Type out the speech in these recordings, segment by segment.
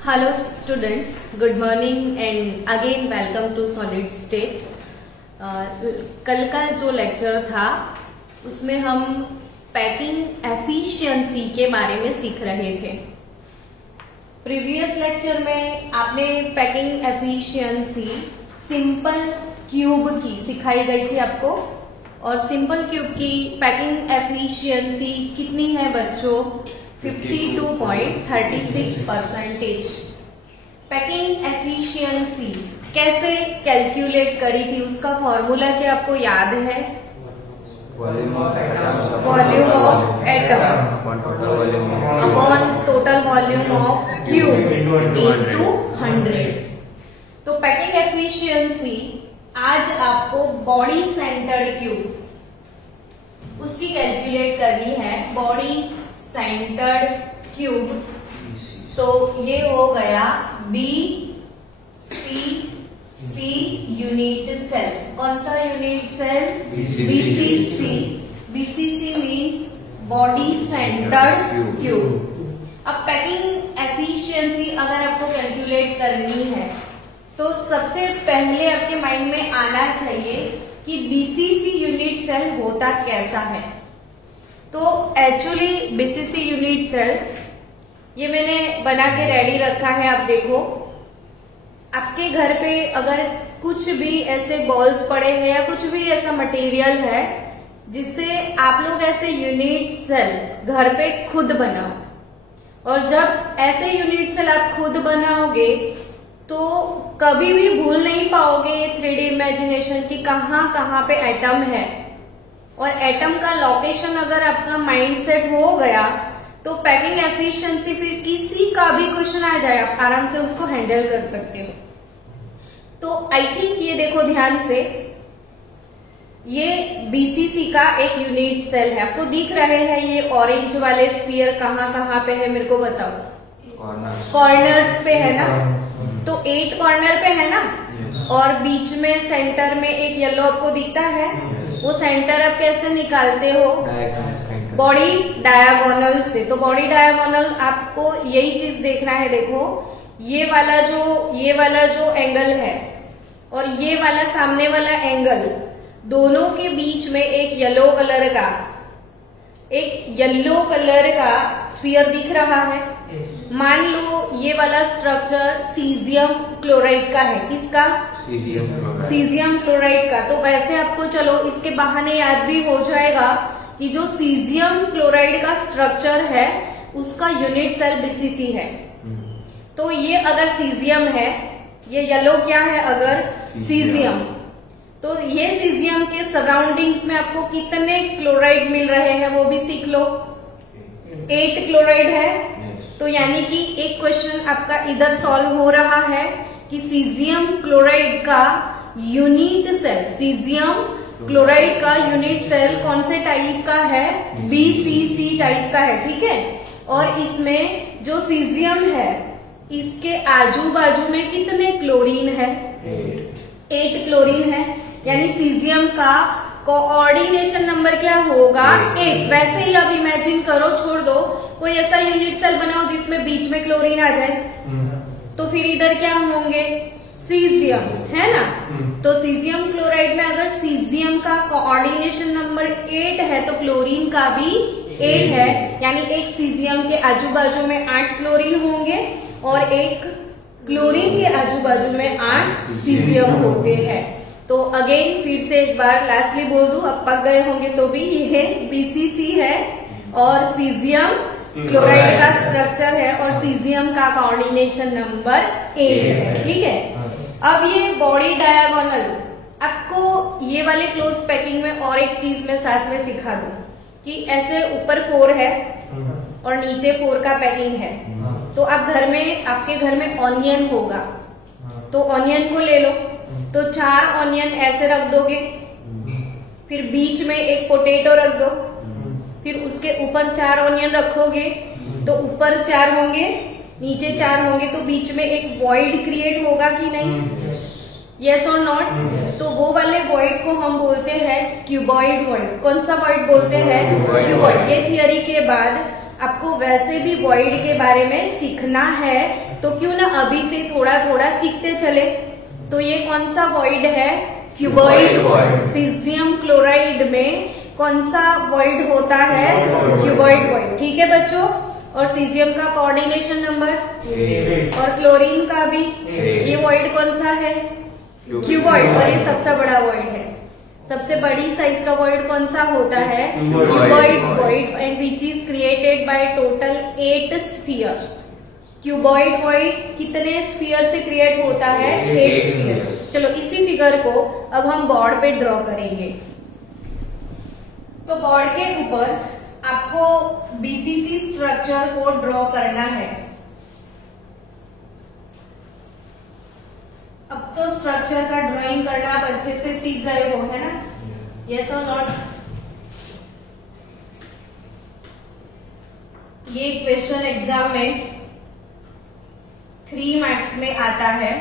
Hello students, good morning and again welcome to solid state. कल का जो lecture था उसमें हम पैकिंग एफिशिएंसी के बारे में सीख रहे थे। प्रीवियस लेक्चर में आपने पैकिंग एफिशिएंसी सिंपल क्यूब की सिखाई गई थी आपको, और सिंपल क्यूब की पैकिंग एफिशिएंसी कितनी है बच्चों? 52.36%। पैकिंग एफिशिएंसी कैसे कैलकुलेट करी थी, उसका फॉर्मूला क्या आपको याद है? Volume of atom upon total volume of cube into 100। तो पैकिंग एफिशिएंसी आज आपको बॉडी सेंटर्ड क्यूब उसकी कैलकुलेट करनी है। बॉडी सेंटर्ड क्यूब, तो ये हो गया BCC यूनिट सेल। कौन सा unit cell? BCC। BCC means body centred cube. अब पैकिंग एफिशिएंसी अगर आपको कैलकुलेट करनी है तो सबसे पहले आपके माइंड में आना चाहिए कि BCC यूनिट सेल होता कैसा है। तो एक्चुअली BCC यूनिट सेल ये मैंने बना के रेडी रखा है। आप देखो, आपके घर पे अगर कुछ भी ऐसे बॉल्स पड़े हैं या कुछ भी ऐसा मटेरियल है जिससे आप लोग ऐसे यूनिट सेल घर पे खुद बनाओ, और जब ऐसे यूनिट सेल आप खुद बनाओगे तो कभी भी भूल नहीं पाओगे ये 3D इमेजिनेशन की कहाँ कहाँ पे एटम है। और एटम का लोकेशन अगर आपका माइंड सेट हो गया तो पैकिंग एफिशिएंसी फिर किसी का भी क्वेश्चन आ जाए आप आराम से उसको हैंडल कर सकते हो। तो आई थिंक ये देखो ध्यान से, ये BCC का एक यूनिट सेल है। आपको दिख रहे हैं ये ऑरेंज वाले स्फीयर कहाँ कहाँ पे है, मेरे को बताओ। कॉर्नर्स पे है ना, तो 8 कॉर्नर पे है ना। और बीच में सेंटर में एक येलो आपको दिखता है। वो सेंटर आप कैसे निकालते हो? बॉडी डायगोनल से। तो बॉडी डायगोनल आपको यही चीज देखना है। देखो, ये वाला जो एंगल है और ये वाला सामने वाला एंगल, दोनों के बीच में एक येलो कलर का स्फीयर दिख रहा है। मान लो ये वाला स्ट्रक्चर सीजियम क्लोराइड का है। किसका? सीजियम क्लोराइड का। तो वैसे आपको चलो इसके बहाने याद भी हो जाएगा कि जो सीजियम क्लोराइड का स्ट्रक्चर है उसका यूनिट सेल BCC है। तो ये अगर सीजियम है, ये येलो क्या है? अगर सीजियम, तो ये सीजियम के सराउंडिंग्स में आपको कितने क्लोराइड मिल रहे हैं वो भी सीख लो। 8 क्लोराइड है। तो यानी कि एक क्वेश्चन आपका इधर सॉल्व हो रहा है कि सीजियम क्लोराइड का यूनिट सेल कौन से टाइप का है? BCC टाइप का है। ठीक है। और इसमें जो सीजियम है इसके आजू बाजू में कितने क्लोरीन है? 8 क्लोरीन है। यानी सीजियम का कोऑर्डिनेशन नंबर क्या होगा? 8। वैसे ही आप इमेजिन करो, छोड़ दो, कोई ऐसा यूनिट सेल बनाओ जिसमें बीच में क्लोरीन आ जाए, तो फिर इधर क्या होंगे? सीजियम, है ना। तो सीजियम क्लोराइड में अगर सीजियम का कोऑर्डिनेशन नंबर 8 है तो क्लोरीन का भी 8 है। यानी एक सीजियम के आजू बाजू में 8 क्लोरीन होंगे और एक क्लोरीन के आजू बाजू में 8 सीजियम होते हैं। तो अगेन फिर से एक बार लास्टली बोल दूं, अब पक गए होंगे तो भी, ये BCC है और सीजियम क्लोराइड का स्ट्रक्चर है और सीजियम का कोऑर्डिनेशन नंबर 8 है। ठीक है। अब ये बॉडी डायगोनल, आपको ये वाले क्लोज पैकिंग में और एक चीज मैं साथ में सिखा दूं कि ऐसे ऊपर 4 है और नीचे 4 का पैकिंग है। तो आप आपके घर में ऑनियन होगा, तो ऑनियन को ले लो, तो 4 ऑनियन ऐसे रख दोगे, फिर बीच में एक पोटैटो रख दो, फिर उसके ऊपर 4 ऑनियन रखोगे तो ऊपर 4 होंगे, नीचे 4 होंगे, तो बीच में एक वॉइड क्रिएट होगा कि नहीं? यस और नॉट? तो वो वाले वॉइड को हम बोलते हैं क्यूबॉइड वॉइड। कौन सा वॉइड बोलते हैं? क्यूबॉइड। ये थियरी के बाद आपको वैसे भी वॉइड के बारे में सीखना है तो क्यों ना अभी से थोड़ा थोड़ा सीखते चले। तो ये कौन सा वॉइड है? Cuboid void. सीजियम क्लोराइड में कौन सा वॉइड होता है? Cuboid void. ठीक है बच्चों। और सीजियम का कोऑर्डिनेशन नंबर 8 और क्लोरीन का भी। ये वॉइड कौन सा है? क्यूबॉइड। और ये सबसे बड़ा वॉइड है। सबसे बड़ी साइज का वॉइड कौन सा होता है? Cuboid void and which is created by total 8 sphere. Cuboid void कितने स्फीयर से क्रिएट होता है? 8 स्फीयर। चलो इसी फिगर को अब हम बोर्ड पे ड्रॉ करेंगे। तो बोर्ड के ऊपर आपको बीसीसी स्ट्रक्चर को ड्रॉ करना है। अब तो स्ट्रक्चर का ड्राइंग करना आप अच्छे से सीख गए हो, है ना? यस और नॉट? ये क्वेश्चन एग्जाम में 3 मार्क्स में आता है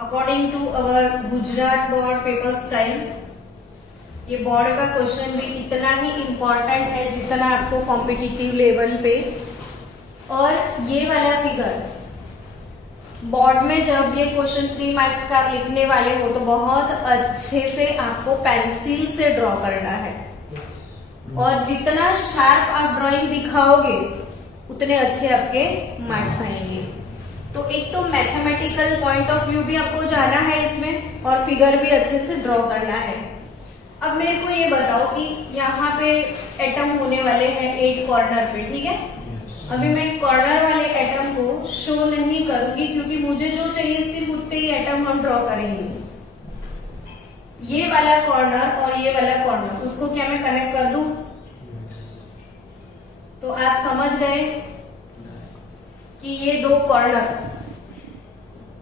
according to our Gujarat board paper style. ये बोर्ड का क्वेश्चन भी इतना ही इम्पोर्टेंट है जितना आपको कॉम्पिटिटिव लेवल पे। और ये वाला फिगर बोर्ड में जब ये क्वेश्चन 3 मार्क्स का आप लिखने वाले हो तो बहुत अच्छे से आपको पेंसिल से ड्रॉ करना है। और जितना शार्प आप ड्राइंग दिखाओगे उतने अच्छे आपके मार्क्स आएंगे। तो एक तो मैथमेटिकल पॉइंट ऑफ व्यू भी आपको जाना है इसमें और फिगर भी अच्छे से ड्रॉ करना है। अब मेरे को ये बताओ कि यहाँ पे एटम होने वाले हैं 8 कॉर्नर पे, ठीक है? अभी मैं कॉर्नर वाले एटम को शो नहीं करूंगी क्योंकि मुझे जो चाहिए सिर्फ उतने ही एटम हम ड्रॉ करेंगे। ये वाला कॉर्नर और ये वाला कॉर्नर, उसको क्या मैं कनेक्ट कर दूं? तो आप समझ गए कि ये 2 कॉर्नर,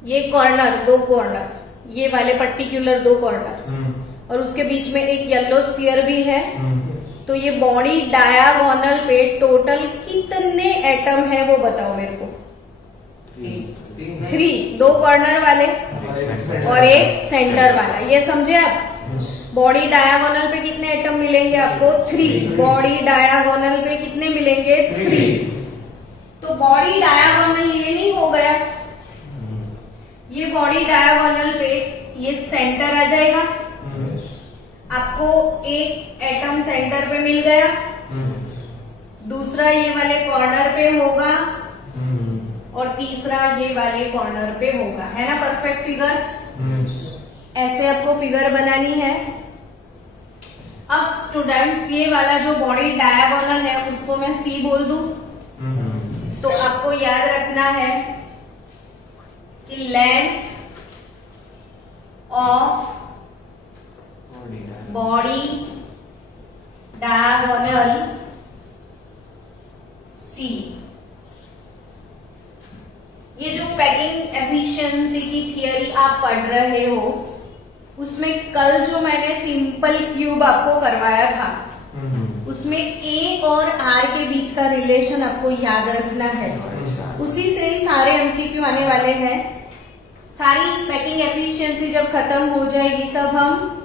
ये कॉर्नर 2 कॉर्नर, ये वाले पर्टिकुलर 2 कॉर्नर और उसके बीच में एक येलो स्फीयर भी है। तो ये बॉडी डायगोनल पे टोटल कितने एटम है वो बताओ मेरे को। 3, 2 कॉर्नर वाले और एक सेंटर वाला। ये समझे आप? बॉडी डायगोनल पे कितने एटम मिलेंगे आपको? 3। बॉडी डायगोनल पे कितने मिलेंगे? 3। तो बॉडी डायगोनल ये नहीं हो गया, ये बॉडी डायगोनल पे ये सेंटर आ जाएगा। आपको एक एटम सेंटर पे मिल गया, दूसरा ये वाले कॉर्नर पे होगा और तीसरा ये वाले कॉर्नर पे होगा, है ना? Perfect figure. ऐसे आपको फिगर बनानी है। अब स्टूडेंट्स ये वाला जो बॉडी डायगोनल है उसको मैं सी बोल दूं तो आपको याद रखना है कि लेंथ ऑफ बॉडी डायगोनल सी। ये जो पैकिंग एफिशिएंसी की थियरी आप पढ़ रहे हो उसमें कल जो मैंने सिंपल क्यूब आपको करवाया था उसमें ए और आर के बीच का रिलेशन आपको याद रखना है। उसी से ही सारे एमसीक्यू आने वाले हैं। सारी पैकिंग एफिशिएंसी जब खत्म हो जाएगी तब हम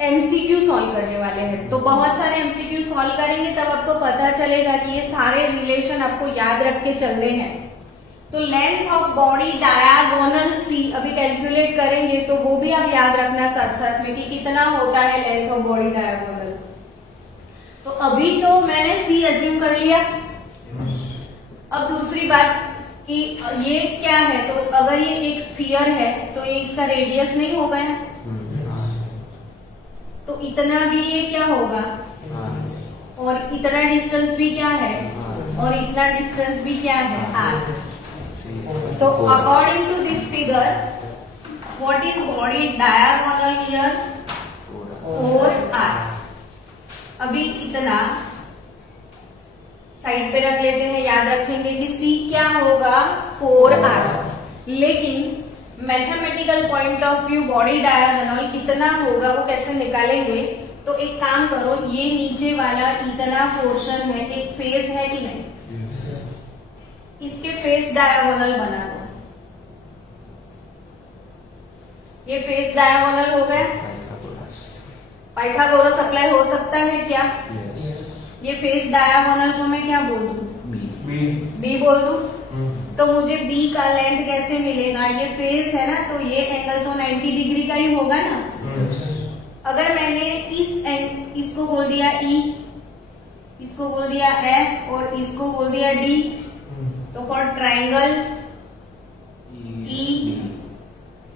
एमसीक्यू सॉल्व करने वाले हैं। तो बहुत सारे एमसीक्यू सॉल्व करेंगे तब आपको पता चलेगा कि ये सारे रिलेशन आपको याद रख के चलने हैं। तो लेंथ ऑफ बॉडी डायगोनल सी अभी कैलकुलेट करेंगे तो वो भी आप याद रखना साथ साथ में कि कितना होता है लेंथ ऑफ बॉडी डायगोनल। तो अभी तो मैंने सी अज्यूम कर लिया। अब दूसरी बात कि ये क्या है, तो अगर ये एक स्फीयर है तो ये इसका रेडियस नहीं हो गया, तो इतना भी ये क्या होगा और इतना डिस्टेंस भी क्या है और इतना डिस्टेंस भी क्या है, आर। तो according to this figure what is body diagonal here? 4r। अभी इतना साइड पे रख लेते हैं, याद रखेंगे कि C क्या होगा? 4r। लेकिन mathematical point of view body diagonal कितना होगा वो कैसे निकालेंगे? तो एक काम करो, ये नीचे वाला इतना पोर्शन है, एक फेस है कि नहीं? इसके फेस डायगोनल बना दो। ये फेस डायगोनल हो गया। पाइथागोरस अप्लाई हो सकता है क्या? ये फेस डायगोनल को मैं क्या बोल दूं? बी बोल दूं। तो मुझे बी का लेंथ कैसे मिलेगा? ये फेस है ना, तो ये एंगल तो 90 डिग्री का ही होगा ना। अगर मैंने इसको बोल दिया ई, इसको बोल दिया एफ और इसको बोल दिया डी, तो for triangle e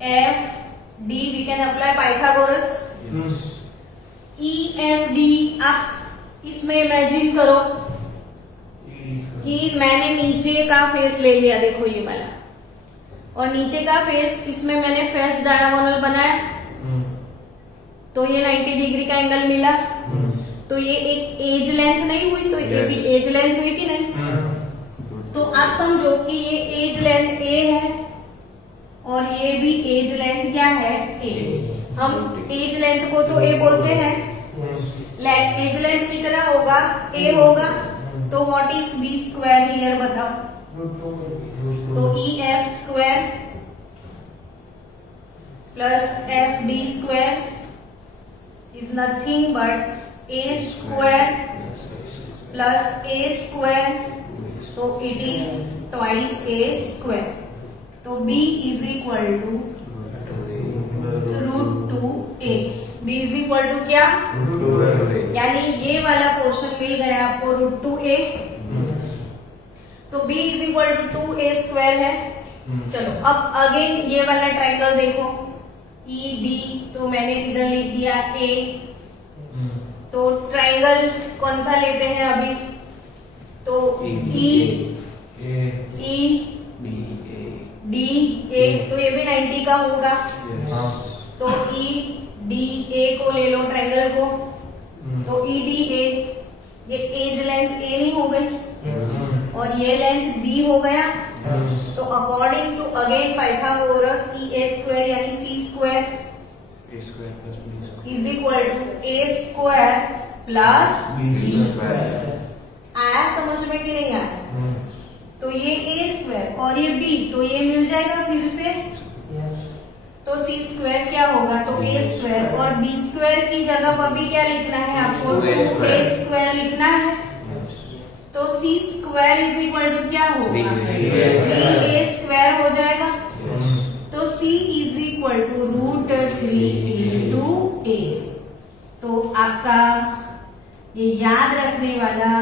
f d we can apply Pythagoras. E f d, आप इसमें इमेजिन करो कि मैंने नीचे का फेस ले लिया, देखो ये वाला, और नीचे का फेस, इसमें मैंने फेस डायगोनल बनाया, तो ये 90 डिग्री का एंगल मिला। तो ये एक एज लेंथ नहीं हुई? तो ये भी एज लेंथ हुई कि नहीं? तो आप समझो कि ये एज लेंथ ए है और ये भी एज लेंथ क्या है? ए। हम एज लेंथ को तो ए बोलते हैं, एज लेंथ की तरह होगा ए होगा। तो what is b square here बताओ? तो e f square plus f d square is nothing but a square plus a square, so it is twice a square. तो b is equal to √2a। b is equal to क्या? यानी ये वाला portion मिल गया आपको √2a। तो b is equal to 2a square है। चलो अब अगेन ये वाला ट्राइंगल देखो, ई डी, तो मैंने इधर लिख दिया ए। तो ट्राइंगल कौन सा लेते हैं अभी? तो ई डी ए, तो ये भी 90 का होगा। तो ई डी ए को ले लो ट्राइंगल को, तो ई डी ए, ये एज लेंथ ए नहीं हो गई और ये लेंथ बी हो गया। तो अकॉर्डिंग टू अगेन पाइथागोरस ई ए स्क्वायर यानी C square is equal to A square plus B square. आया समझ में कि नहीं आया? तो ये ए स्क्वायर और ये बी, तो ये मिल जाएगा फिर से। तो सी स्क्वायर क्या होगा? तो ए स्क्वायर, और बी स्क्वायर की जगह पर भी क्या लिखना है आपको? ए स्क्वायर लिखना है। तो C square is equal to क्या होगा? 3a स्क्वायर हो जाएगा। तो c is equal to √3 into A. तो आपका ये याद रखने वाला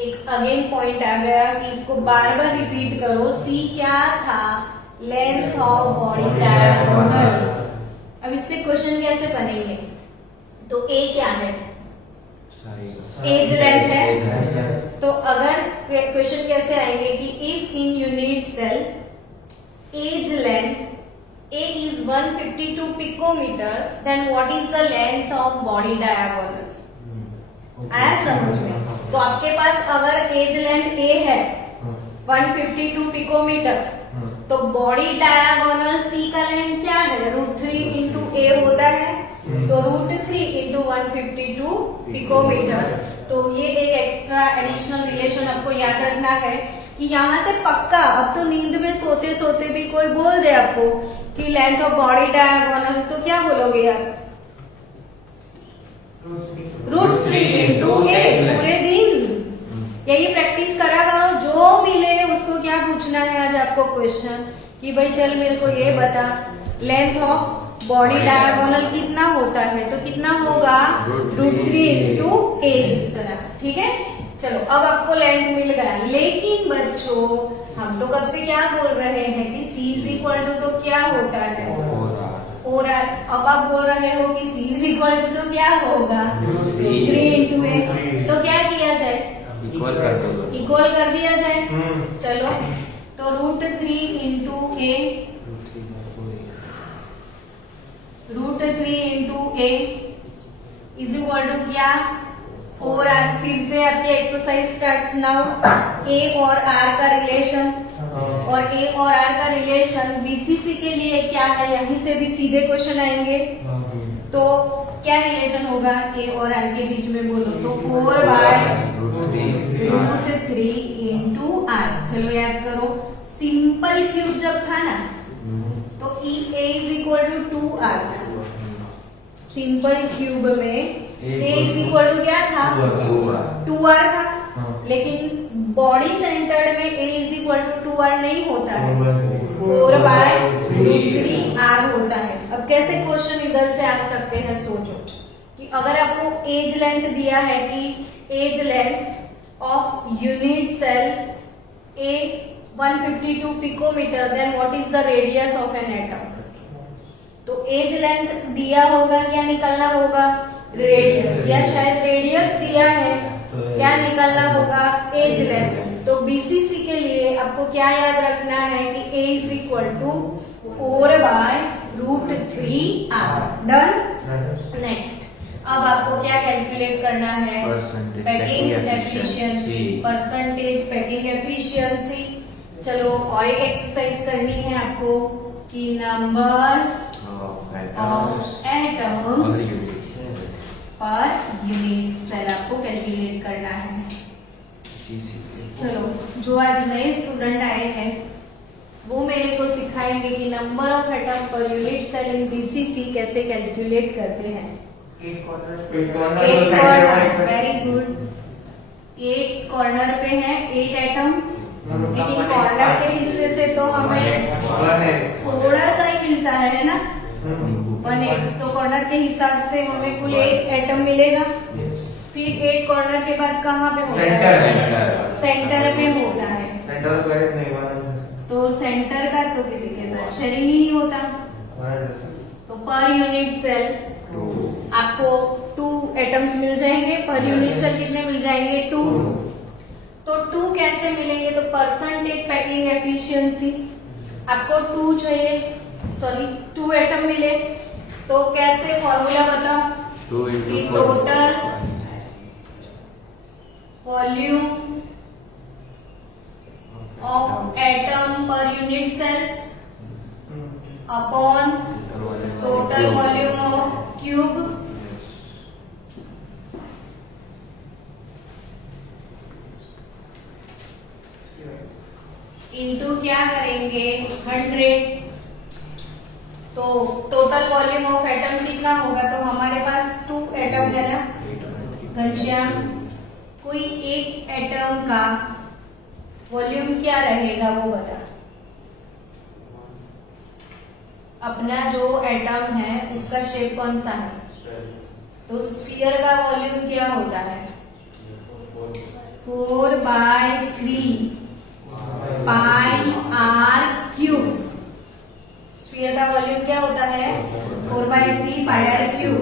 एक अगेन पॉइंट आ गया कि इसको बार बार रिपीट करो। c क्या था? Length of body diagonal. अब इससे क्वेश्चन कैसे बनेंगे? तो a क्या है? एज लेंथ है। तो अगर क्वेश्चन कैसे आएंगे कि if in unit cell edge length a is 152 picometre, then what is the length of body diagonal? आया समझ में? तो आपके पास अगर एज लेंथ ए है 152 पिकोमीटर, तो बॉडी डायगोनल सी का लेंथ क्या है? √3 इंटू ए होता है। तो √3 इंटू 152 पिकोमीटर। तो ये एक एक्स्ट्रा एडिशनल रिलेशन आपको याद रखना है कि यहाँ से पक्का अब तो नींद में सोते सोते भी कोई बोल दे आपको कि लेंथ ऑफ बॉडी डायगोनल, तो क्या बोलोगे यार? √3 इंटू ए। पूरे दिन यही प्रैक्टिस करा करो, जो मिले उसको क्या पूछना है आज आपको क्वेश्चन कि भाई चल मेरे को ये बता लेंथ ऑफ बॉडी डायगोनल कितना होता है? तो कितना होगा? √3 इंटू ए की तरह। ठीक है, चलो अब आपको लेंथ मिल गया। लेकिन बच्चों हम तो कब से क्या बोल रहे हैं कि c इज इक्वल टू तो क्या होता है? 4r। अब आप बोल रहे हो कि c इज इक्वल टू तो क्या होगा? 3 इंटू ए। तो क्या किया जाए? इक्वल कर दिया जाए। चलो तो √3 into a, √3 into a is equal to क्या? 4r। फिर से आपकी एक्सरसाइज स्टार्ट्स नाउ। a और r का रिलेशन, और a और r का रिलेशन बीसीसी के लिए क्या है? यहीं से भी सीधे क्वेश्चन आएंगे। तो क्या रिलेशन होगा a और r के बीच में? बोलो तो 4/√3 इंटू r। चलो याद करो, सिंपल क्यूब जब था ना तो a is equal to 2r था। सिंपल क्यूब में ए इज इक्वल टू क्या था 2r था, लेकिन बॉडी सेंटर्ड में ए इज इक्वल टू 2r नहीं होता है, 4/√3r होता है। अब कैसे क्वेश्चन इधर से आ सकते हैं, सोचो कि अगर आपको एज लेंथ दिया है कि edge length of unit cell a 152 picometre, then what is the radius of an atom. तो एज लेंथ दिया होगा, क्या निकालना होगा रेडियस, या शायद रेडियस दिया है, क्या निकालना होगा एज लेंथ। तो बीसीसी के लिए आपको क्या याद रखना है कि A is equal to 4/√3r। Done. Next, अब आपको क्या कैलकुलेट करना है, packing efficiency, percentage packing efficiency. चलो और एक एक्सरसाइज करनी है आपको कि number of atoms per unit cell आपको कैलकुलेट करना है। चलो, जो आज नए स्टूडेंट आए हैं वो मेरे को सिखाएंगे कि number of atom per unit cell in BCC कैसे कैलकुलेट करते हैं। 8 कॉर्नर, वेरी गुड। 8 कॉर्नर पे है 8 एटम, लेकिन कॉर्नर के हिस्से से तो हमें थोड़ा सा ही मिलता है ना, 1/8। तो कॉर्नर के हिसाब से हमें कुल 1 एटम मिलेगा। फिर 8 कॉर्नर के बाद कहाँ पे होता है, सेंटर में होता है। तो सेंटर का तो किसी के साथ शेयरिंग ही नहीं होता। तो पर यूनिट सेल आपको 2 एटम्स मिल जाएंगे, पर यूनिट सेल कितने मिल जाएंगे 2। तो 2 कैसे मिलेंगे, तो परसेंटेज पैकिंग एफिशिएंसी, आपको 2 चाहिए, सॉरी 2 एटम मिले, तो कैसे फॉर्मूला बताओ, total volume of atom per unit cell upon total volume of cube into क्या करेंगे 100। तो टोटल वॉल्यूम ऑफ एटम कितना होगा, तो हमारे पास 2 एटम है ना घनश्याम, कोई एक एटम का वॉल्यूम क्या रहेगा वो बता। अपना जो एटम है उसका शेप कौन सा है, तो स्फीयर का वॉल्यूम क्या होता है 4/3 πr³। स्फीयर का वॉल्यूम क्या होता है 4/3 πr³।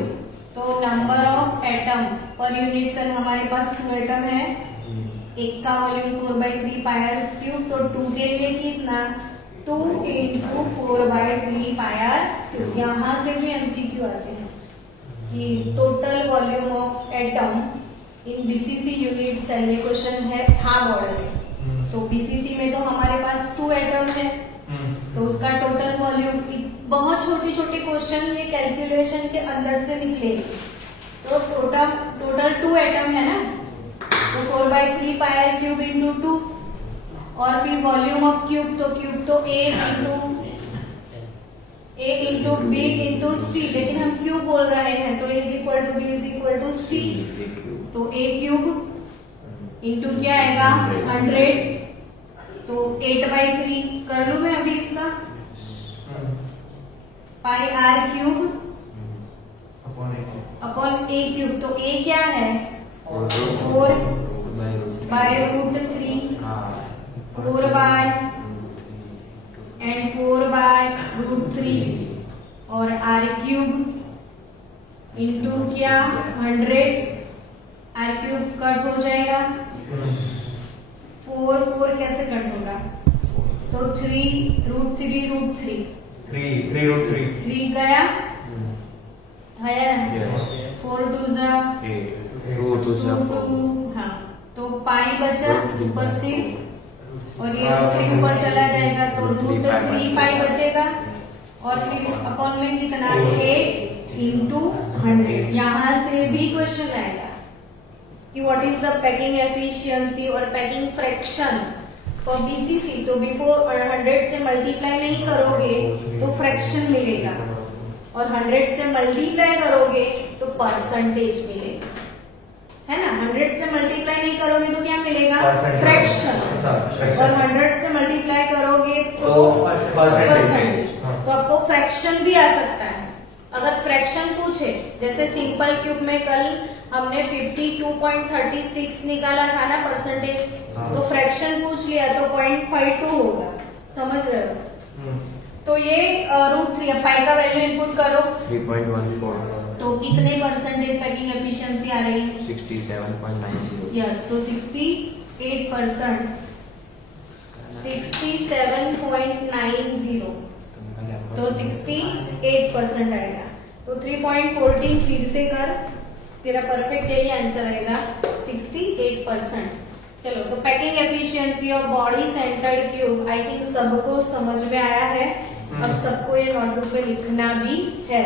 तो number of atom per unit cell हमारे पास 2 एटम है, एक का वॉल्यूम 4/3 πr³। तो 2 के लिए कितना 2 × 4/3 πr³। यहाँ से भी एमसीक्यू आते हैं कि total volume of atom in BCC unit cell, ये क्वेश्चन है था मॉडल में। तो बीसीसी में तो हमारे पास 2 एटम है, तो उसका टोटल वॉल्यूम, बहुत छोटे छोटे क्वेश्चन ये कैलकुलेशन के अंदर से निकलेंगे। तो टोटल 2 एटम है ना, तो 4/3 πr³ × 2, और फिर वॉल्यूम ऑफ क्यूब तो A × B × C, लेकिन हम क्यूब बोल रहे हैं तो A = B = C। तो A³ इंटू क्या आएगा 100। तो 8/3 कर लू मैं अभी इसका, πr³ अपॉन A³। तो A क्या है 4/√3, 4/√3 और r³ इंटू क्या 100, r³ कट हो जाएगा, 4 कैसे कट होगा, तो 3√3√3 3 गया है, 4 2 हाँ, तो पाई बचा ऊपर से, और ये 3 ऊपर चला जाएगा तो √3 पाई बचेगा, और फिर अपॉन में कितना 8 × 100। यहाँ से भी क्वेश्चन आएगा कि what is the packing efficiency और पैकिंग फ्रैक्शन फॉर बीसीसी। तो बिफोर 100 से मल्टीप्लाई नहीं करोगे तो फ्रैक्शन मिलेगा, और 100 से मल्टीप्लाई करोगे तो परसेंटेज मिलेगा। है ना। 100 से मल्टीप्लाई नहीं करोगे तो क्या मिलेगा, फ्रैक्शन, और 100 से मल्टीप्लाई करोगे तो परसेंटेज। तो आपको फ्रैक्शन भी आ सकता है। अगर फ्रैक्शन पूछे, जैसे सिंपल क्यूब में कल हमने 52.36 निकाला था ना परसेंटेज, तो फ्रैक्शन पूछ लिया तो 0.52 होगा, समझ रहे हो। तो ये √3, पाई का वैल्यू इनपुट करो 3.14, तो कितने परसेंटेज पैकिंग एफिशिएंसी आ रही है, 67.90। यस, तो 68%, 67.90, तो 68% आएगा। तो 3.14 फिर से कर, तेरा परफेक्ट यही आंसर आएगा 68%। चलो, तो packing efficiency of body centred cube I think सबको समझ में आया है। अब सबको ये नोटबुक पे लिखना भी है।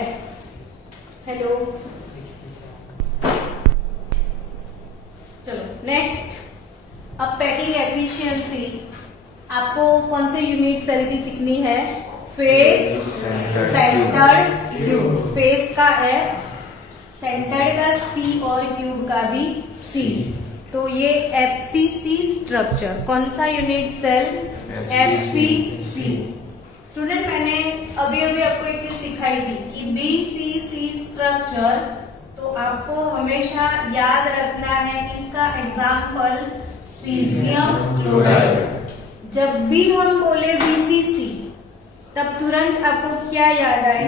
हेलो, चलो नेक्स्ट। अब पैकिंग एफिशिएंसी आपको कौन से यूनिट सेल की सीखनी है, फेस सेंटर्ड क्यूब, फेस का F, सेंटर्ड का C और क्यूब का भी C। तो ये FCC स्ट्रक्चर, कौन सा यूनिट सेल, FCC। स्टूडेंट, मैंने अभी अभी आपको एक चीज सिखाई थी कि BCC स्ट्रक्चर, तो आपको हमेशा याद रखना है इसका एग्जाम्पल सीजियम क्लोराइड। जब भी हम बोले BCC तब तुरंत आपको क्या याद आए,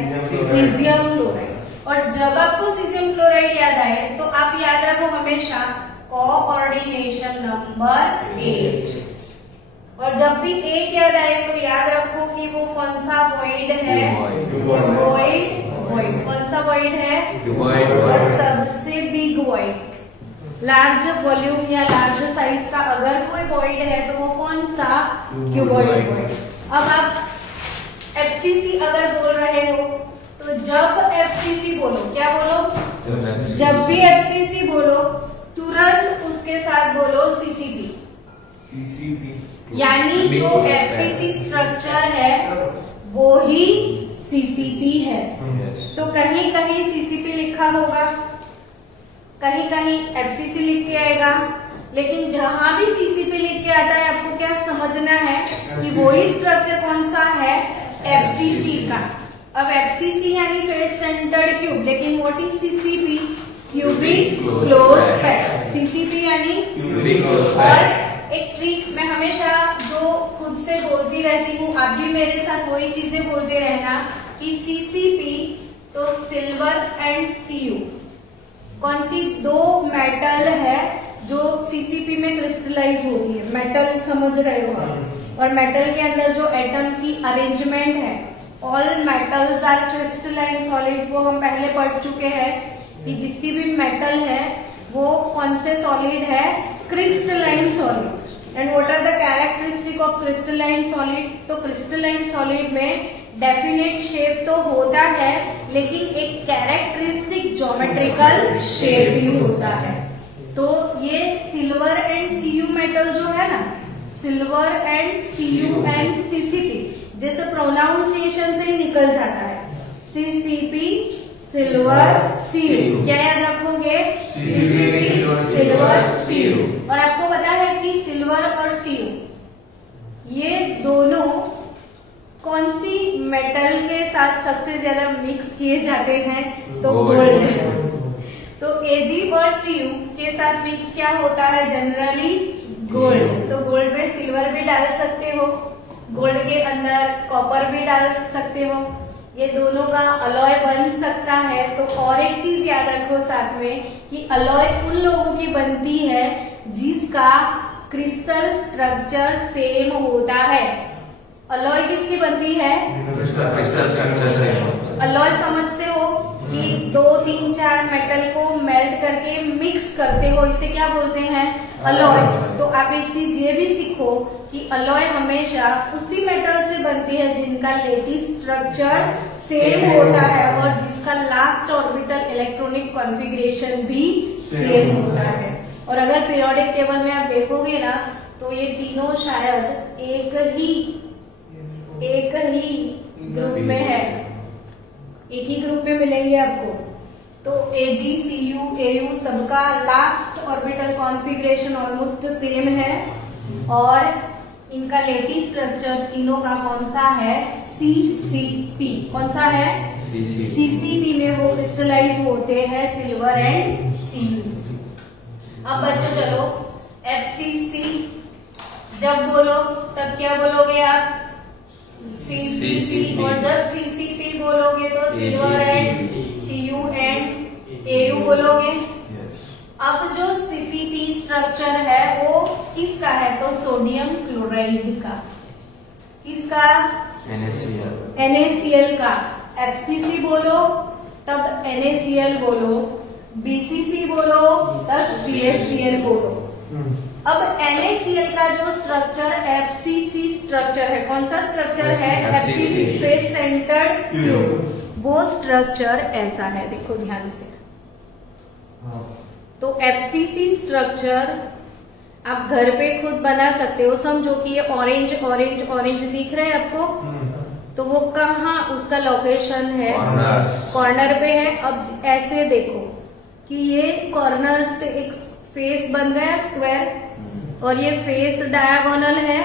सीजियम क्लोराइड। और जब आपको सीजियम क्लोराइड याद आए तो आप याद रखो हमेशा कोऑर्डिनेशन नंबर 8। और जब भी 8 याद आए तो याद रखो कि वो कौन सा वॉइड है, वॉइड। कौन सा वॉइड है, और सबसे बिग वॉइड, लार्ज वॉल्यूम या लार्ज साइज का अगर कोई वॉइड है तो वो कौन सा, क्यूबॉइड वॉइड। अब आप FCC अगर बोल रहे हो तो जब FCC बोलो, क्या बोलो, जब भी FCC बोलो तुरंत उसके साथ बोलो CCP। यानी जो FCC स्ट्रक्चर है वो ही CCP है। तो कहीं कहीं CCP लिखा होगा, कहीं कहीं FCC लिख के आएगा, लेकिन जहां भी CCP लिख के आता है आपको क्या समझना है कि वही स्ट्रक्चर कौन सा है, FCC का। अब FCC यानी फेस सेंटर्ड क्यूब, लेकिन what is CCP, cubic close packed. CCP यानी क्यूबिक क्लोज पैक्ड। एक ट्रिक मैं हमेशा जो खुद से बोलती रहती हूँ, आप भी मेरे साथ वही चीजें बोलते रहना कि CCP तो सिल्वर एंड Cu, कौन सी दो मेटल है जो CCP में क्रिस्टलाइज होती है, मेटल समझ रहे हो आप। और मेटल के अंदर जो एटम की अरेंजमेंट है, all metals are crystalline solid, वो हम पहले पढ़ चुके हैं कि जितनी भी मेटल है वो कौन से सॉलिड है, crystalline solid. And what are the characteristic of crystalline solid, तो क्रिस्टलाइन सॉलिड में डेफिनेट शेप तो होता है लेकिन एक कैरेक्टरिस्टिक ज्योमेट्रिकल शेप भी होता है। तो ये सिल्वर एंड Cu मेटल जो है ना, silver and Cu and CCP, जैसे प्रोनाउंसिएशन से ही निकल जाता है, CCP सिल्वर Cu। क्या याद रखोगे, CCP सिल्वर Cu। और आपको पता है कि सिल्वर और Cu ये दोनों कौन सी मेटल के साथ सबसे ज्यादा मिक्स किए जाते हैं, तो गोल्ड। तो Ag और Cu के साथ मिक्स क्या होता है, जनरली गोल्ड। तो गोल्ड में सिल्वर भी डाल सकते हो, गोल्ड के अंदर कॉपर भी डाल सकते हो, ये दोनों का अलॉय बन सकता है। तो और एक चीज याद रखो साथ में कि अलॉय उन लोगों की बनती है जिसका क्रिस्टल स्ट्रक्चर सेम होता है। अलॉय किसकी बनती है, क्रिस्टल स्ट्रक्चर से। अलॉय समझते हो कि 2, 3, 4 मेटल को मेल्ट करके मिक्स करते हो, इसे क्या बोलते हैं, अलॉय। तो आप एक चीज ये भी सीखो कि अलॉय हमेशा उसी मेटल से बनती है जिनका लेटिस स्ट्रक्चर सेम होता है और जिसका लास्ट ऑर्बिटल इलेक्ट्रॉनिक कॉन्फ़िगरेशन भी सेम होता है। और अगर पीरियोडिक टेबल में आप देखोगे ना तो ये तीनों शायद एक ही ग्रुप में है, एक ही ग्रुप में मिलेंगे आपको। तो AG, CU, AU सबका last orbital configuration almost same है और इनका लेटिस स्ट्रक्चर तीनों का कौन सा है? CCP। कौन सा है? CCP में वो क्रिस्टलाइज होते हैं सिल्वर एंड Cu। अब बच्चों चलो FCC जब बोलो तब क्या बोलोगे आप? CCP। और जब CCP बोलोगे तो silver and Cu and AU बोलोगे। अब जो CCP स्ट्रक्चर है वो किसका है? तो सोडियम क्लोराइड का। किसका? NaCl का। FCC बोलो तब NaCl बोलो, BCC बोलो तब CHCl बोलो। अब NaCl का जो स्ट्रक्चर FCC स्ट्रक्चर है, कौन सा स्ट्रक्चर है? FCC face centred cube. वो स्ट्रक्चर ऐसा है, देखो ध्यान से। तो FCC स्ट्रक्चर आप घर पे खुद बना सकते हो। समझो कि ये ऑरेंज ऑरेंज ऑरेंज दिख रहा है आपको, तो वो कहाँ उसका लोकेशन है? कॉर्नर पे है। अब ऐसे देखो कि ये कॉर्नर से एक फेस बन गया स्क्वायर और ये फेस डायगोनल है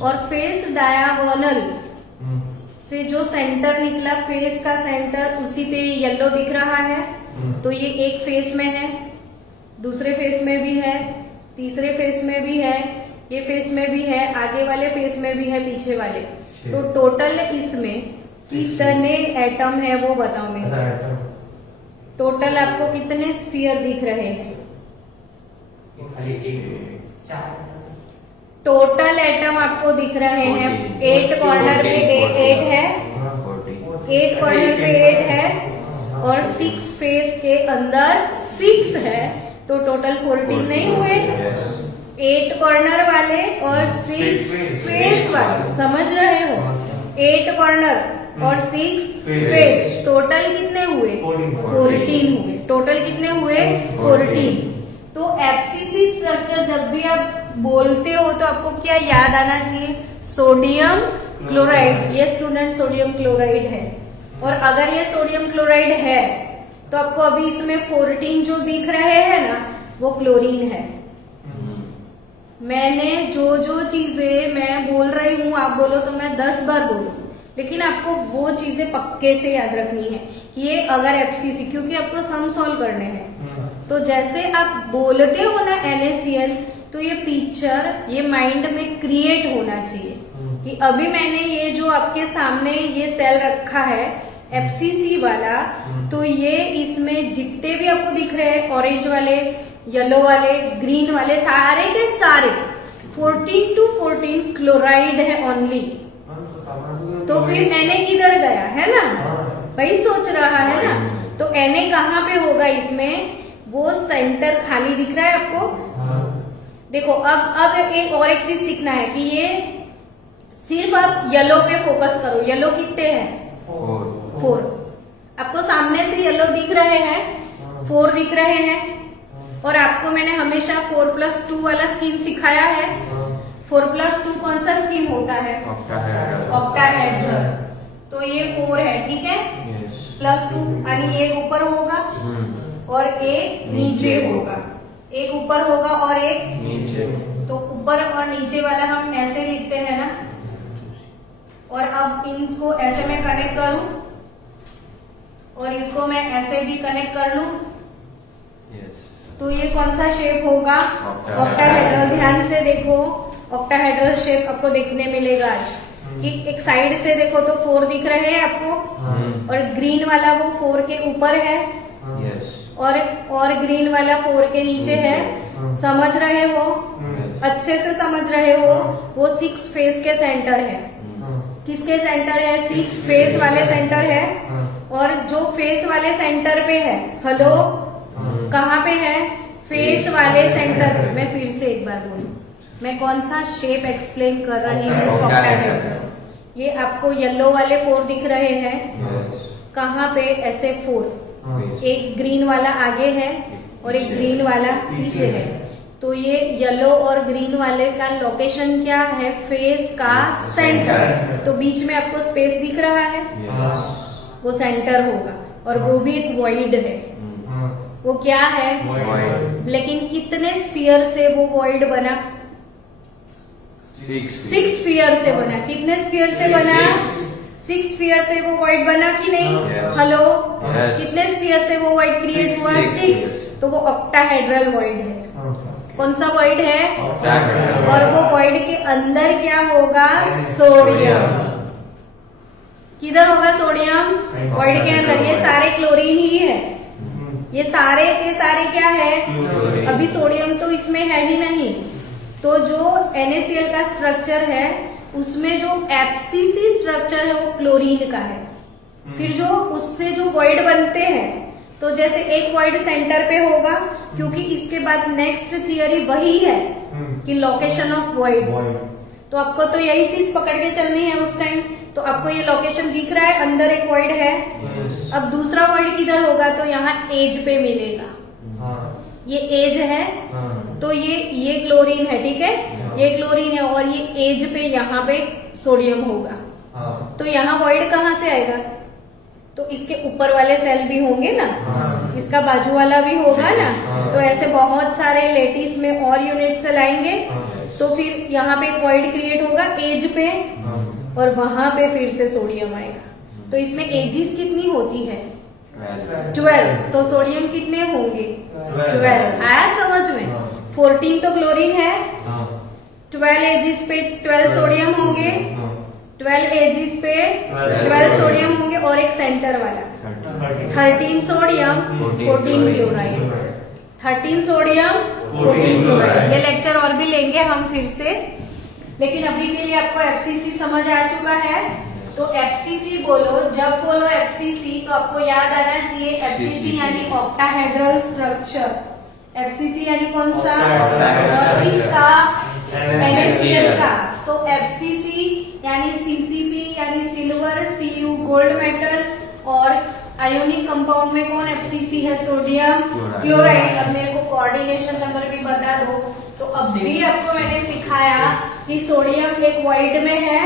और फेस डायगोनल से जो सेंटर निकला, फेस का सेंटर, उसी पे येलो दिख रहा है। तो ये एक फेस में है, दूसरे फेस में भी है, तीसरे फेस में भी है, ये फेस में भी है, आगे वाले फेस में भी है, पीछे वाले। तो टोटल इसमें कितने एटम है वो बताओ मेरे। टोटल आपको कितने स्फीयर दिख रहे हैं? टोटल एटम आपको दिख रहे हैं 8 कॉर्नर पे 8 है, 8 कॉर्नर पे 8 है और 6 फेस के अंदर 6 है। तो टोटल 14 नहीं हुए? 8 कॉर्नर वाले और 6 फेस वाले, समझ रहे हो? 8 कॉर्नर और 6 फेस, टोटल कितने हुए? 14 हुए। टोटल कितने हुए? 14। तो FCC स्ट्रक्चर जब भी आप बोलते हो तो आपको क्या याद आना चाहिए? Sodium chloride. ये स्टूडेंट सोडियम क्लोराइड है और अगर ये सोडियम क्लोराइड है तो आपको अभी इसमें 14 जो दिख रहे हैं ना, वो क्लोरीन है। मैंने जो जो चीजें मैं बोल रही हूँ आप बोलो तो मैं 10 बार बोलूं, लेकिन आपको वो चीजें पक्के से याद रखनी है कि ये अगर FCC, क्योंकि आपको सम सॉल्व करने हैं। तो जैसे आप बोलते हो ना NaCl, तो ये पिक्चर ये माइंड में क्रिएट होना चाहिए कि अभी मैंने ये जो आपके सामने ये सेल रखा है FCC वाला, तो ये इसमें जितने भी आपको दिख रहे हैं ऑरेंज वाले, येलो वाले, ग्रीन वाले, सारे के सारे 14 to 14 क्लोराइड है ओनली। तो फिर Na किधर गया है ना, वही सोच रहा है ना। तो Na कहाँ पे होगा इसमें? वो सेंटर खाली दिख रहा है आपको। देखो अब एक चीज सीखना है कि ये सिर्फ आप येलो पे फोकस करो। येलो कितने हैं? 4। आपको सामने से येलो दिख रहे हैं, 4 दिख रहे हैं। और आपको मैंने हमेशा 4+2 वाला स्कीम सिखाया है। 4+2 कौन सा स्कीम होता है? ऑक्टाहेड्रल। तो ये 4 है, ठीक है। +2 यानी एक ऊपर होगा और एक नीचे होगा, एक ऊपर होगा और एक नीचे। तो ऊपर और नीचे वाला हम ऐसे लिखते हैं ना, और अब इनको ऐसे मैं कनेक्ट करूं और इसको मैं ऐसे भी कनेक्ट कर लूं, तो ये कौन सा शेप होगा? ऑक्टाहेड्रल। ध्यान से देखो, ऑक्टाहेड्रल शेप आपको देखने मिलेगा आज कि एक साइड से देखो तो 4 दिख रहे हैं आपको और ग्रीन वाला वो 4 के ऊपर है और ग्रीन वाला 4 के नीचे है। समझ रहे हो? अच्छे से समझ रहे हो? वो 6 फेस के सेंटर है। किसके सेंटर है? 6 फेस वाले सेंटर है। और जो फेस वाले सेंटर पे है, हेलो, कहाँ पे है? फेस वाले सेंटर पे। मैं फिर से एक बार बोलूं, मैं कौन सा शेप एक्सप्लेन कर रही हूँ? ऑक्टाहेड्रल। ये आपको येलो वाले 4 दिख रहे हैं। कहाँ पे? ऐसे 4, एक ग्रीन वाला आगे है और एक ग्रीन वाला पीछे है। तो ये येलो और ग्रीन वाले का लोकेशन क्या है? फेस का सेंटर। तो बीच में आपको स्पेस दिख रहा है, वो सेंटर होगा और वो भी एक वॉइड है। वो क्या है? void, लेकिन कितने स्फीयर से वो वॉइड बना? 6 स्फीयर से बना। कितने स्फीयर से बना? 6 स्फीयर से वो वॉइड बना कि नहीं? Yes. Hello, Yes. कितने स्फीयर से वो वॉइड क्रिएट हुआ? 6। Six. तो वो ऑक्टाहेड्रल वॉइड है। कौन सा वॉइड है? octahedral, और वो वॉइड के अंदर क्या होगा? सोडियम। किधर होगा सोडियम? वॉइड के अंदर। ये सारे क्लोरीन ही है। ये सारे के सारे क्या है? Chlorine. अभी सोडियम तो इसमें है ही नहीं। तो जो NaCl का स्ट्रक्चर है उसमें जो FCC स्ट्रक्चर है वो क्लोरीन का है। फिर जो उससे जो वॉइड बनते हैं, तो जैसे एक वॉइड सेंटर पे होगा, क्योंकि इसके बाद नेक्स्ट थियरी वही है कि लोकेशन ऑफ वॉइड। तो आपको तो यही चीज पकड़ के चलनी है उस टाइम। तो आपको ये लोकेशन दिख रहा है, अंदर एक वॉइड है। yes, अब दूसरा वॉइड किधर होगा? तो यहाँ एज पे मिलेगा। ये एज है, तो ये क्लोरीन है, ठीक है। ये क्लोरीन है और ये एज पे यहाँ पे सोडियम होगा। तो यहाँ वॉइड कहाँ से आएगा? तो इसके ऊपर वाले सेल भी होंगे ना, इसका बाजू वाला भी होगा ना। तो ऐसे बहुत सारे लेटिस में और यूनिट सेल आएंगे। तो फिर यहाँ पे एक वॉइड क्रिएट होगा एज पे, और वहां पे फिर से सोडियम आएगा। तो इसमें एजिस कितनी होती है? 12। तो सोडियम कितने होंगे? 12। आया समझ में? 14 तो क्लोरीन है, 12 एजिस पे 12 सोडियम होंगे, 12 एजिस पे 12 सोडियम होंगे, और एक सेंटर वाला 13 सोडियम 14 क्लोराइड। 13 sodium 14 chloride. ये लेक्चर और भी लेंगे हम फिर से, लेकिन अभी के लिए आपको FCC समझ आ चुका है। तो FCC बोलो, जब बोलो FCC तो आपको याद आना चाहिए FCC यानी ऑक्टाहेड्रल स्ट्रक्चर। FCC यानी कौन सा? और इसका NaCl का। तो FCC यानी CCP यानी सिल्वर, Cu गोल्ड मेटल, और आयोनिक कंपाउंड में कौन FCC है? Sodium chloride. अब मेरे को कोऑर्डिनेशन नंबर भी बता दो। तो अब भी आपको मैंने सिखाया कि सोडियम एक वॉइड में है,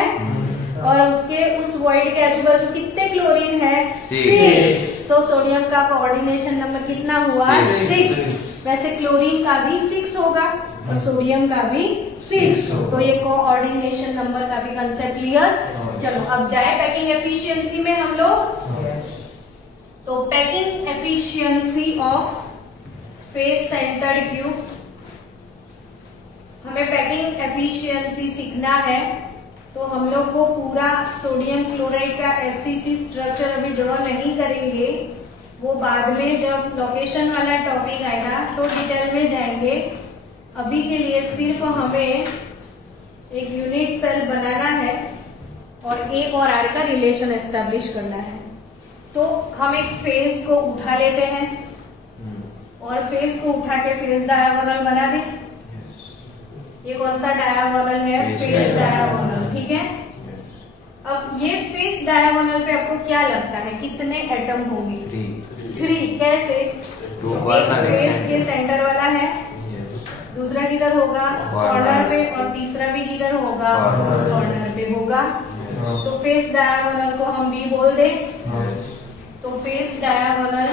और उसके उस वॉइड के आजू बाजू कितने क्लोरीन है? 6। तो सोडियम का कोऑर्डिनेशन नंबर कितना हुआ? 6। वैसे क्लोरीन का भी 6 होगा और सोडियम का भी 6। तो ये कोऑर्डिनेशन नंबर का भी कंसेप्ट क्लियर। चलो अब जाए पैकिंग एफिशिएंसी में हम लोग। तो packing efficiency of face centred cube. हमें पैकिंग एफिशिएंसी सीखना है, तो हम लोग को पूरा सोडियम क्लोराइड का FCC स्ट्रक्चर अभी ड्रॉ नहीं करेंगे। वो बाद में जब लोकेशन वाला टॉपिक आएगा तो डिटेल में जाएंगे। अभी के लिए सिर्फ हमें एक यूनिट सेल बनाना है और A और R का रिलेशन एस्टेब्लिश करना है। तो हम एक फेस को उठा लेते हैं और फेस को उठा के फेस डायगोनल बना दें। ये कौन सा डायगोनल है? फेस डायगोनल, ठीक है। अब ये फेस डायगोनल पे आपको क्या लगता है कितने एटम होंगे? 3। कैसे? एक फेस के सेंटर वाला है, दूसरा किधर होगा? कॉर्नर पे, और तीसरा भी किधर होगा? कॉर्नर पे होगा। तो फेस डायगोनल को हम B बोल दें। तो face diagonal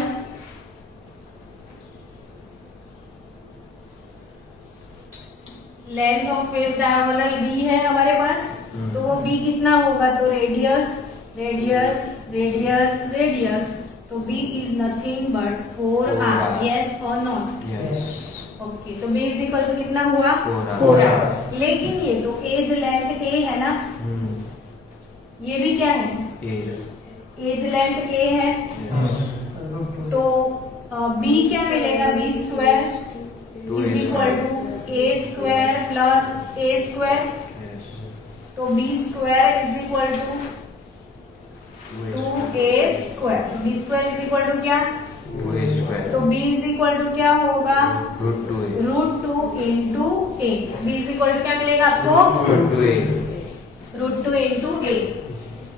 length of face diagonal B है हमारे पास। तो वो B कितना होगा? तो रेडियस रेडियस रेडियस रेडियस। तो B is nothing but 4R। Yes और नो? ओके। तो B इज इक्वल टू कितना हुआ? 4R। लेकिन ये तो एज लेंथ A है ना, ये भी क्या है? एज लेंथ A है। तो B क्या मिलेगा? B square is equal to A square plus A square. तो B square is equal to 2A square. B square is equal to क्या? 2A square. तो B इज इक्वल टू क्या होगा? √2A। √2 into A। B is equal to क्या मिलेगा आपको? √2A। √2 into A।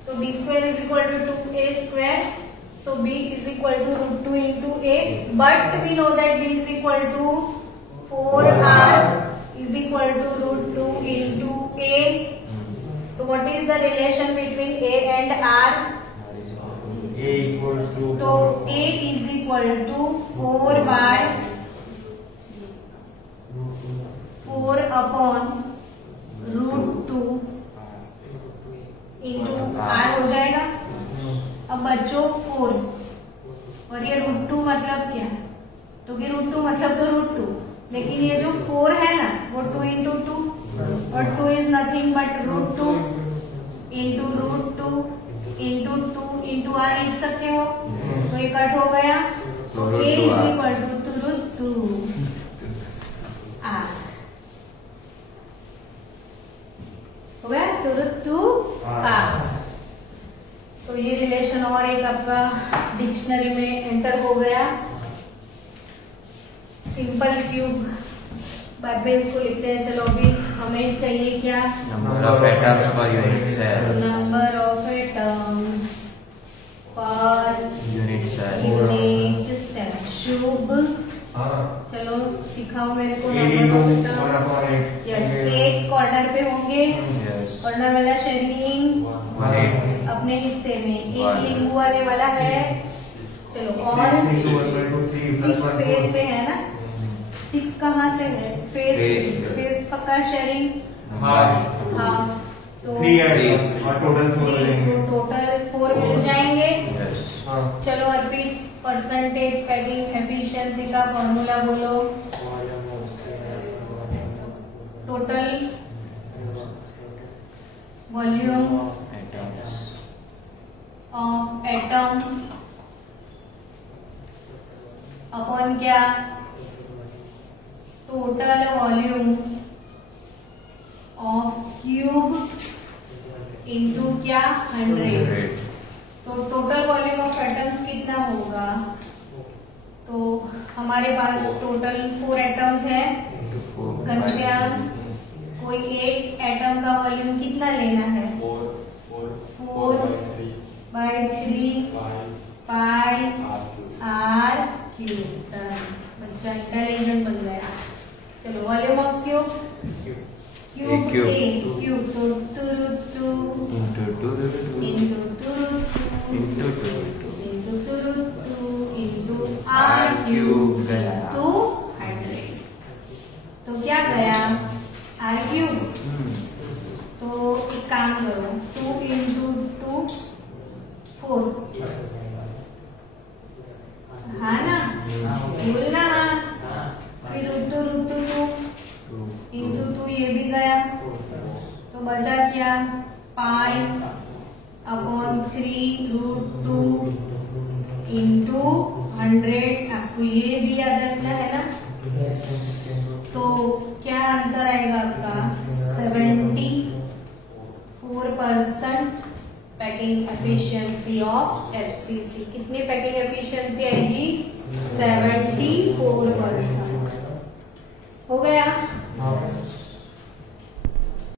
तो B square is equal to 2A square. So B is equal to √2 into A, but we know that B is equal to 4R is equal to √2 into A. So what is the relation between A and R? A तो A is equal to 4 by 4 upon √2 into R हो जाएगा। अब बच्चों 4 और ये √2 मतलब क्या, तो कि √2 मतलब तो √2, लेकिन ये जो 4 है ना वो 2 इंटू 2 और 2 is nothing but √2 into √2 into 2 into R लिख सकते हो, तो ये कट हो गया। तो A is equal to R हो गया, R। तो ये रिलेशन और एक आपका डिक्शनरी में एंटर हो गया। सिंपल क्यूब बाद में उसको लिखते हैं। चलो अभी हमें चाहिए क्या, number of atoms per unit cell, number of atoms per unit cell, unit cell. Shubh, चलो सिखाओ मेरे को नंबर ऑफ एटम्स। यस, एक कॉर्नर पे होंगे, कॉर्नर वाला शेयरिंग अपने हिस्से में, एक लिंबू वाले वाला है। चलो और 6 फेस पे है ना, 6 कहाँ से है, फेस पक्का शेयरिंग हाफ, तो 3 और टोटल 4 मिल जाएंगे। चलो अर्पित परसेंटेज पैकिंग एफिशिएंसी का फॉर्मूला बोलो। Total volume of atom upon क्या, total volume of cube into क्या 100। तो टोटल वॉल्यूम ऑफ एटम्स कितना होगा, तो हमारे पास टोटल 4 एटम्स है। घनश्याम, कोई एक एटम का वॉल्यूम कितना लेना है, 4/3 पाई R⁴। बच्चा इंटेलिजेंट बन गया। चलो volume of cube, cube A cube तो 2 इंटू 2 इंटू R³ इंटू 100। तो क्या गया R³। तो एक काम करो, 2 इंटू 2 4, हाँ ना, बोलना फिर √2 इंटू 2 ये भी गया, तो बचा क्या पाई अपॉन 3√2 इंटू 100। आपको ये भी याद रखना है ना, तो क्या आंसर आएगा आपका 74% पैकिंग एफिशिएंसी ऑफ FCC। कितनी पैकिंग एफिशिएंसी आएगी, 74।